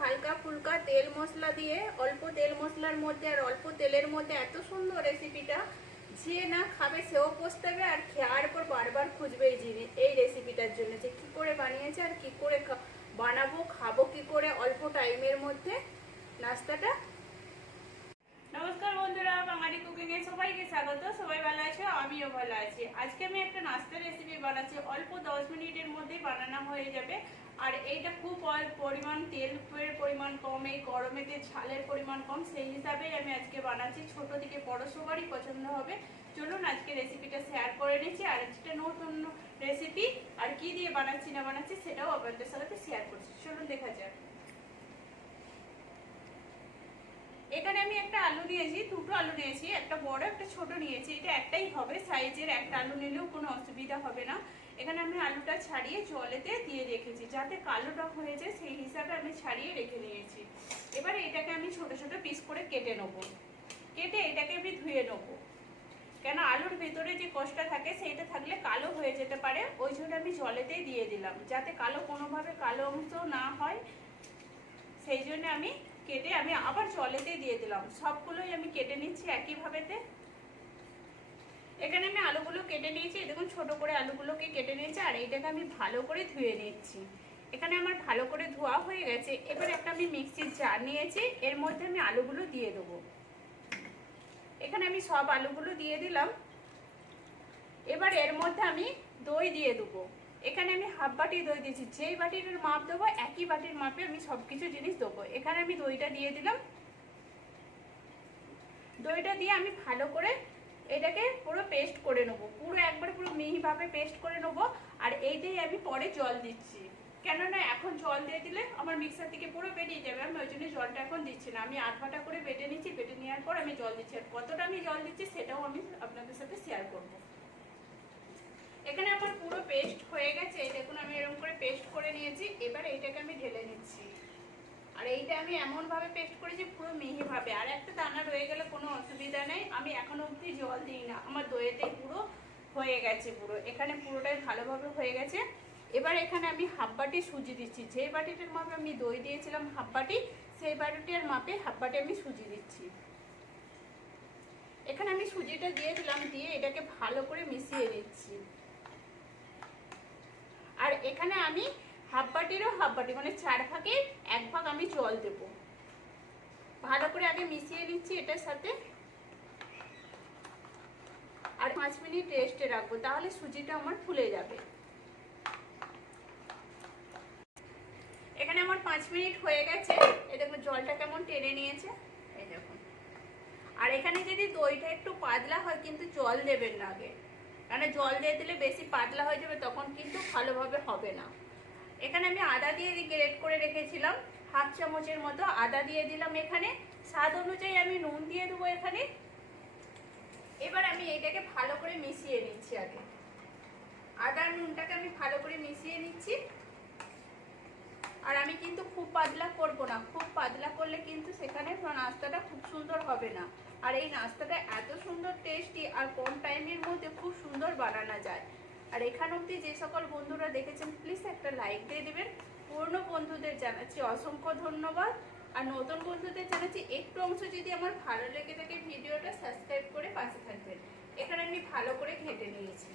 হালকা ফুলকা তেল মশলা দিয়ে, অল্প তেল মশলার মধ্যে আর অল্প তেলের মধ্যে এত সুন্দর রেসিপিটা যে না খাবে সেও পোস্তাবে আর খেয়ার পর বারবার খুঁজবে এই জিনিস এই রেসিপিটার জন্য যে কী করে বানিয়েছে আর কী করে বানাবো, খাব কি করে অল্প টাইমের মধ্যে। নাস্তাটা বাঙালি কুকিং এ সবাইকে স্বাগত, সবাই ভালো আছো? আমিও ভালো আছি। আজকে আমি একটা নাস্তার রেসিপি বানাচ্ছি। অল্প দশ মিনিটের মধ্যেই বানানো হয়ে যাবে। আর এইটা খুব পরিমাণ, তেলের পরিমাণ কম, এই গরমেতে ঝালের পরিমাণ কম, সেই হিসাবে আমি আজকে বানাচ্ছি। ছোট থেকে বড় সবারই পছন্দ হবে। চলুন আজকে রেসিপিটা শেয়ার করে নিচ্ছি। আর একটা নতুন রেসিপি আর কি দিয়ে বানাচ্ছি, না বানাচ্ছি, সেটাও আপনাদের সাথে শেয়ার করছি। চলুন দেখা যাক। এখানে আমি একটা আলু নিয়েছি, দুটো আলু নিয়েছি, একটা বড়, একটা ছোট নিয়েছি। এটা একটাই হবে, সাইজের একটা আলু নিলেও কোনো অসুবিধা হবে না। এখানে আমি আলুটা ছাড়িয়ে জলেতে দিয়ে রেখেছি, যাতে কালোটা হয়ে যায়, সেই হিসাবে আমি ছাড়িয়ে রেখে নিয়েছি এবার এটাকে আমি ছোট ছোট পিস করে কেটে নেব। কেটে এটাকে আমি ধুয়ে নেব। কেন আলুর ভেতরে যে কষটা থাকে, সেইটা থাকলে কালো হয়ে যেতে পারে। ওই জন্য আমি জলেতেই দিয়ে দিলাম, যাতে কালো কোনোভাবে কালো অংশ না হয়। সেই জন্য আমি কেটে আমি আবার জলেতে দিয়ে দিলাম। সবগুলোই আমি কেটে নিচ্ছি একইভাবেতে। এখানে আমি আলুগুলো কেটে নিয়েছি। দেখুন, ছোট করে আলুগুলোকে কেটে নিয়েছি আর এইটাকে আমি ভালো করে ধুয়ে নিচ্ছি। এখানে আমার ভালো করে ধোয়া হয়ে গেছে। এবার একটা আমি মিক্সির জার নিয়েছি। এর মধ্যে আমি আলুগুলো দিয়ে দেবো। এখানে আমি সব আলুগুলো দিয়ে দিলাম। এবার এর মধ্যে আমি দই দিয়ে দেবো। এখানে আমি হাফ বাটি দই দিয়েছি। যেই বাটির মাপ দেবো, একই বাটির মাপে আমি সব কিছু জিনিস দেবো। এখানে আমি দইটা দিয়ে দিলাম। দইটা দিয়ে আমি ভালো করে এটাকে পুরো পেস্ট করে নেব। পুরো একবার পুরো মিহিভাবে পেস্ট করে নেব। আর এইটাই আমি পরে জল দিচ্ছি। কেননা এখন জল দিয়ে দিলে আমার মিক্সার থেকে পুরো বেরিয়ে যাবে। আমি ওই জন্য জলটা এখন দিচ্ছি না। আমি আধ ঘণ্টা করে বেটে নিচ্ছি। বেটে নেওয়ার পর আমি জল দিচ্ছি। আর কতটা আমি জল দিচ্ছি, সেটাও আমি আপনাদের সাথে শেয়ার করব। পেস্ট হয়ে গেছে দেখুন আমি এরকম করে পেস্ট করে নিয়েছি, এবার এইটাকে আমি ঢেলে নিচ্ছি। আর এইটা আমি এমন ভাবে পেস্ট করেছি, পুরো মিহি ভাবে আর একটা দানা রয়ে গেলে কোনো অসুবিধা নেই, আমি এখনও অবধি জল দিই না, আমার দইয়েতেই পুরো হয়ে গেছে পুরো, এখানে পুরোটাই ভালোভাবে হয়ে গেছে। এবার এখানে আমি হাফ বাটি সুজি দিচ্ছি, যে বাটিটার মাপে আমি দই দিয়েছিলাম হাফ বাটি, সেই বাটিটার মাপে হাফ বাটি আমি সুজি দিচ্ছি। এখানে আমি সুজিটা দিয়ে দিলাম, দিয়ে এটাকে ভালো করে মিশিয়ে দিচ্ছি আর এখানে আমি হাফ বাটিরও হাফ বাটি মানে চার ভাগে এক ভাগ আমি জল দেব। ভালো করে আগে মিশিয়ে নিচ্ছি এটার সাথে। আর পাঁচ মিনিট রেস্টে রাখব, তাহলে সুজিটা আমার ফুলে যাবে। এখানে আমার পাঁচ মিনিট হয়ে গেছে। এ দেখুন, জলটা কেমন টেনে নিয়েছে। এই দেখুন। আর এখানে যদি দইটা একটু পাতলা হয়, কিন্তু জল দেবেন না আগে। কারণ জল দিয়ে দিলে বেশি পাতলা হয়ে যাবে, তখন কিন্তু ভালোভাবে হবে না। এখানে আমি আদা দিয়ে গ্রেট করে রেখেছিলাম, হাফ চামচের মতো আদা দিয়ে দিলাম এখানে। স্বাদ অনুযায়ী আমি নুন দিয়ে দেবো এখানে। এবার আমি এটাকে ভালো করে মিশিয়ে নিচ্ছি আগে। আদা নুনটাকে আমি ভালো করে মিশিয়ে নিচ্ছি। আর আমি কিন্তু খুব পাতলা করব না, খুব পাতলা করলে কিন্তু সেখানে নাস্তাটা খুব সুন্দর হবে না। আর এই নাস্তাটা এত সুন্দর টেস্টি আর কম টাইমের মধ্যে খুব সুন্দর বানানো যায়। আর এখান অবধি যে সকল বন্ধুরা দেখেছেন প্লিজ একটা লাইক দিয়ে দেবেন। পুরনো বন্ধুদের জানাচ্ছি অসংখ্য ধন্যবাদ। আর নতুন বন্ধুদের জানাচ্ছি, একটু অংশ যদি আমার ভালো লেগে থাকে ভিডিওটা সাবস্ক্রাইব করে পাশে থাকবেন। এখানে আমি ভালো করে ঘেঁটে নিয়েছি।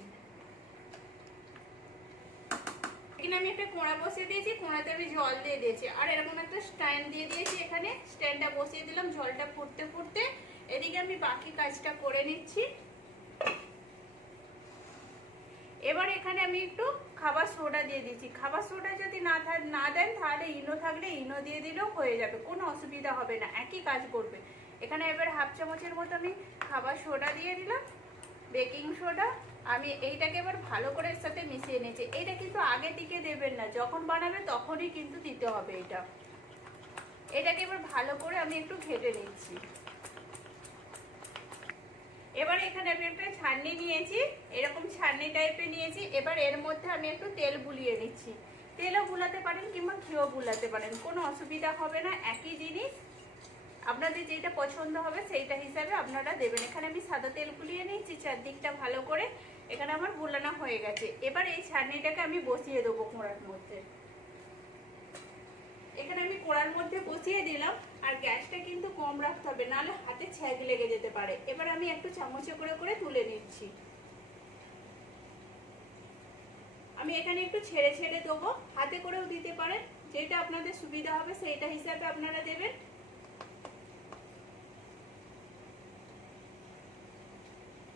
এখানে আমি একটা কোঁড়া বসিয়ে দিয়েছি, কোঁড়াতে আমি জল দিয়ে দিয়েছি। আর এরকম একটা স্ট্যান্ড দিয়ে দিয়েছি এখানে। স্ট্যান্ডটা বসিয়ে দিলাম, জলটা ফুটতে ফুটতে। এদিকে আমি বাকি কাজটা করে নিচ্ছি। এবার এখানে আমি একটু খাবার সোডা দিয়ে দিচ্ছি। খাবার সোডা যদি না না দেন, তাহলে ইনো থাকলে ইনো দিয়ে দিলেও হয়ে যাবে, কোনো অসুবিধা হবে না, একই কাজ করবে। এখানে এবার হাফ চামচের মতো আমি খাবার সোডা দিয়ে দিলাম, বেকিং সোডা। আমি এইটাকে এবার ভালো করে এর সাথে মিশিয়ে নিয়েছি। এইটা কিন্তু আগে দিকে দেবেন না, যখন বানাবে তখনই কিন্তু দিতে হবে এটা। এটাকে এবার ভালো করে আমি একটু ঘেটে নিচ্ছি। এবার এখানে আমি একটা ছাননি নিয়েছি, এরকম ছাননি টাইপের নিয়েছি, এবার এর মধ্যে আমি একটু তেল বুলিয়ে নিচ্ছি। তেলও বুলাতে পারেন কিংবা ঘিও বুলাতে পারেন, কোনো অসুবিধা হবে না, একই জিনিস। আপনাদের যেটা পছন্দ হবে সেইটা হিসাবে আপনারা দেবেন। এখানে আমি সাদা তেল গুলিয়ে নিয়েছি, চারদিকটা ভালো করে। এখানে আমার বুলানো হয়ে গেছে। এবার এই ছাড়নিটাকে আমি বসিয়ে দেবো কোড়ার মধ্যে। এখানে আমি কোড়ার মধ্যে বসিয়ে দিলাম, আর গ্যাসটা কিন্তু কম রাখতে হবে, নাহলে হাতে ছ্যাঁক লেগে যেতে পারে। এবার আমি একটু চামচে করে করে তুলে নিচ্ছি। আমি এখানে একটু ছেড়ে ছেড়ে দেবো, হাতে করেও দিতে পারেন, যেটা আপনাদের সুবিধা হবে সেইটা হিসাবে আপনারা দেবেন।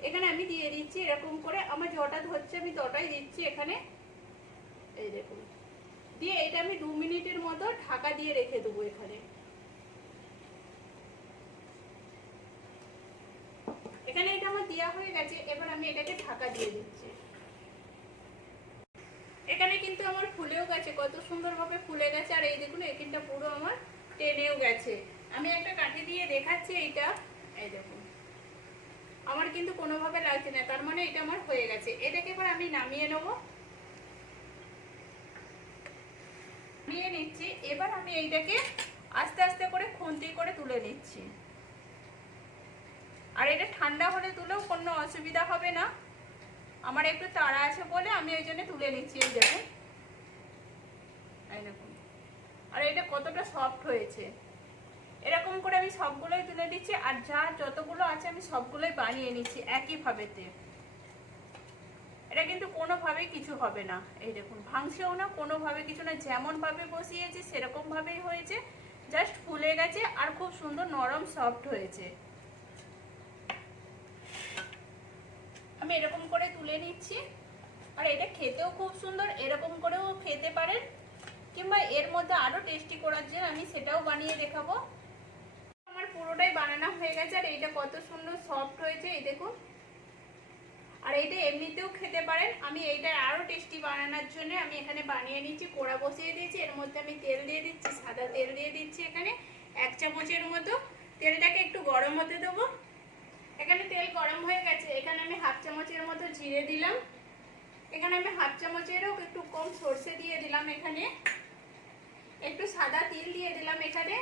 এখানে আমি দিয়ে দিচ্ছি, এরকম করে, আমার যটা ধরছে আমি তটাই দিচ্ছি এখানে। এই দেখুন। দিয়ে এটা আমি দু মিনিটের মতো ঢাকা দিয়ে রেখে দেবো এখানে। এখানে এটা আমার দেওয়া হয়ে গেছে, এবার আমি এটাকে ঢাকা দিয়ে দিচ্ছি। এখানে কিন্তু আমার ফুলেও গেছে, কত সুন্দরভাবে ফুলে গেছে, আর এই দেখুন এখানটা পুরো আমার টেনেও গেছে। আমি একটা কাঠি দিয়ে দেখাচ্ছি এইটা, এই দেখুন। আমার কিন্তু কোনোভাবে লাগছে না, তার মানে এটা আমার হয়ে গেছে। এটাকে এবার আমি নামিয়ে নেব। নিয়ে নিচ্ছি। এবার আমি এইটাকে আস্তে আস্তে করে খুন্তি করে তুলে নিচ্ছি। আর এটা ঠান্ডা হলে তুলেও কোনো অসুবিধা হবে না। আমার একটু তাড়া আছে বলে আমি ওই জন্য তুলে নিচ্ছি এই দেখুন আর এটা কতটা সফট হয়েছে। এরকম করে আমি সবগুলোই তুলে দিচ্ছি আর যা যতগুলো আছে আমি সবগুলোই বানিয়ে নিচ্ছি একইভাবেতে। এটা কিন্তু কোনোভাবেই কিছু হবে না। এই দেখুন, ভাঙছেও না, কোনোভাবে কিছু না যেমনভাবে বসিয়েছি সেরকমভাবেই হয়েছে। জাস্ট ফুলে গেছে আর খুব সুন্দর নরম সফট হয়েছে। আমি এরকম করে তুলে নিচ্ছি। আর এটা খেতেও খুব সুন্দর, এরকম করেও খেতে পারেন। কিংবা এর মধ্যে আরও টেস্টি করার জন্য আমি সেটাও বানিয়ে দেখাবো। আমার পুরোটাই বানানো হয়ে গেছে আর এইটা কত সুন্দর সফট হয়েছে, এই দেখুন। আর এইটা এমনিতেও খেতে পারেন। আমি এইটা আরও টেস্টি বানানোর জন্য আমি এখানে বানিয়ে নিচ্ছি, কোড়া বসিয়ে দিয়েছি, এর মধ্যে আমি তেল দিয়ে দিচ্ছি, সাদা তেল দিয়ে দিচ্ছি এখানে, এক চামচের মতো। তেলটাকে একটু গরম হতে দেবো। এখানে তেল গরম হয়ে গেছে, এখানে আমি হাফ চামচের মতো জিরে দিলাম। এখানে আমি হাফ চামচেরও একটু কম সর্ষে দিয়ে দিলাম এখানে। একটু সাদা তিল দিয়ে দিলাম এখানে।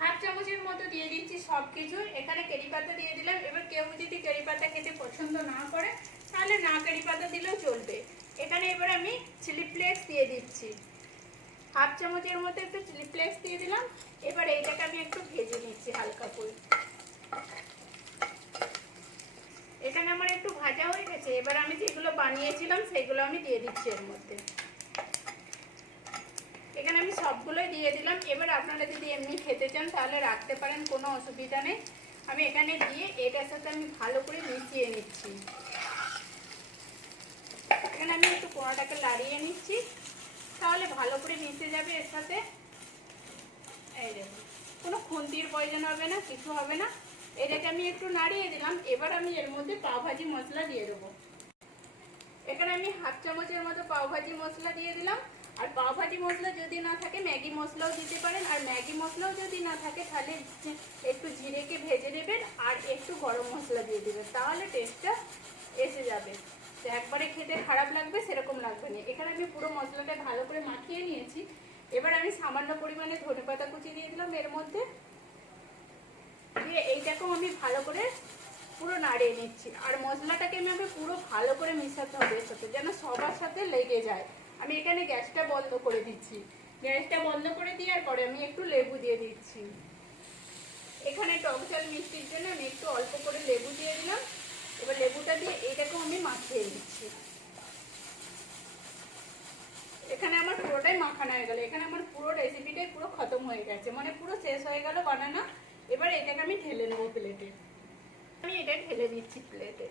হাফ চামচের মতো দিয়ে দিচ্ছি সব কিছু এখানে কেরি পাতা দিয়ে দিলাম এবার কেউ যদি কেরি পাতা খেতে পছন্দ না করে, তাহলে না কেরি পাতা দিলেও চলবে। এখানে এবার আমি চিলি ফ্লেক্স দিয়ে দিচ্ছি। হাফ চামচের মতো একটু চিলি ফ্লেক্স দিয়ে দিলাম। এবার এইটাকে আমি একটু ভেজে নিচ্ছি হালকা করে। এখানে আমার একটু ভাজা হয়ে গেছে। এবার আমি যেগুলো বানিয়েছিলাম, সেগুলো আমি দিয়ে দিচ্ছি এর মধ্যে। এখানে আমি সবগুলোই দিয়ে দিলাম। এবার আপনারা যদি এমনি খেতে চান, তাহলে রাখতে পারেন, কোনো অসুবিধা নেই। আমি এখানে দিয়ে এটার সাথে আমি ভালো করে মিশিয়ে নিচ্ছি। এখানে আমি একটু পোড়াটাকে লাড়িয়ে নিচ্ছি, তাহলে ভালো করে মিশে যাবে এর সাথে। এই কোনো খুন্তির প্রয়োজন হবে না, কিছু হবে না। এটাকে আমি একটু নাড়িয়ে দিলাম, এবার আমি এর মধ্যে পাওভাজি মশলা দিয়ে দেবো। এখানে আমি হাফ চামচের মতো পাওভাজি মশলা দিয়ে দিলাম। আর পাওভাজি মশলা যদি না থাকে, ম্যাগি মশলাও দিতে পারেন। আর ম্যাগি মশলাও যদি না থাকে, তাহলে একটু জিরেকে ভেজে নেবেন আর একটু গরম মশলা দিয়ে দেবেন। তাহলে টেস্টটা এসে যাবে। তো একবারে খেতে খারাপ লাগবে, সেরকম লাগবে না। এখানে আমি পুরো মশলাটা ভালো করে মাখিয়ে নিয়েছি। এবার আমি সামান্য পরিমাণে ধনে পাতা কুচি দিয়ে দিলাম এর মধ্যে। দিয়ে এইটাকেও আমি ভালো করে পুরো নাড়িয়ে নিচ্ছি। আর মশলাটাকে আমি পুরো ভালো করে মিশাতে হবে এর সাথে, যেন সবার সাথে লেগে যায়। আমি এখানে গ্যাসটা বন্ধ করে দিচ্ছি। গ্যাসটা বন্ধ করে দিয়ে আর পরে আমি একটু লেবু দিয়ে দিচ্ছি। এখানে টক ঝাল মিষ্টির জন্য আমি একটু অল্প করে লেবু দিয়ে দিলাম। এবার লেবুটা দিয়ে এটাকেও আমি মাখিয়ে দিচ্ছি এখানে আমার পুরোটাই মাখানো হয়ে গেল। এখানে আমার পুরো রেসিপিটাই পুরো খতম হয়ে গেছে। মানে পুরো শেষ হয়ে গেল বানানো। এবার এটাকে আমি ঢেলে নেব প্লেটে আমি এটা ঢেলে দিচ্ছি প্লেটে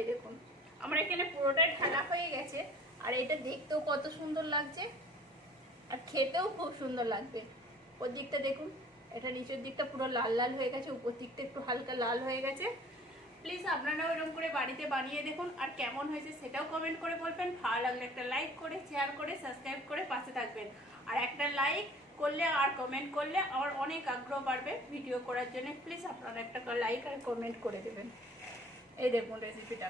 এই দেখুন, আমার এখানে পুরোটাই ঢালা হয়ে গেছে, আর এটা দেখতেও কত সুন্দর লাগছে, আর খেতেও খুব সুন্দর লাগবে। ওর দিকটা দেখুন, এটা নিচের দিকটা পুরো লাল লাল হয়ে গেছে, উপর দিকটা একটু হালকা লাল হয়ে গেছে। প্লিজ আপনারা ওরকম করে বাড়িতে বানিয়ে দেখুন, আর কেমন হয়েছে সেটাও কমেন্ট করে বলবেন। ভালো লাগলে একটা লাইক করে শেয়ার করে সাবস্ক্রাইব করে পাশে থাকবেন। আর একটা লাইক করলে আর কমেন্ট করলে আমার অনেক আগ্রহ বাড়বে ভিডিও করার জন্য। প্লিজ আপনারা একটা লাইক আর কমেন্ট করে দেবেন। এই দেখুন রেসিপিটা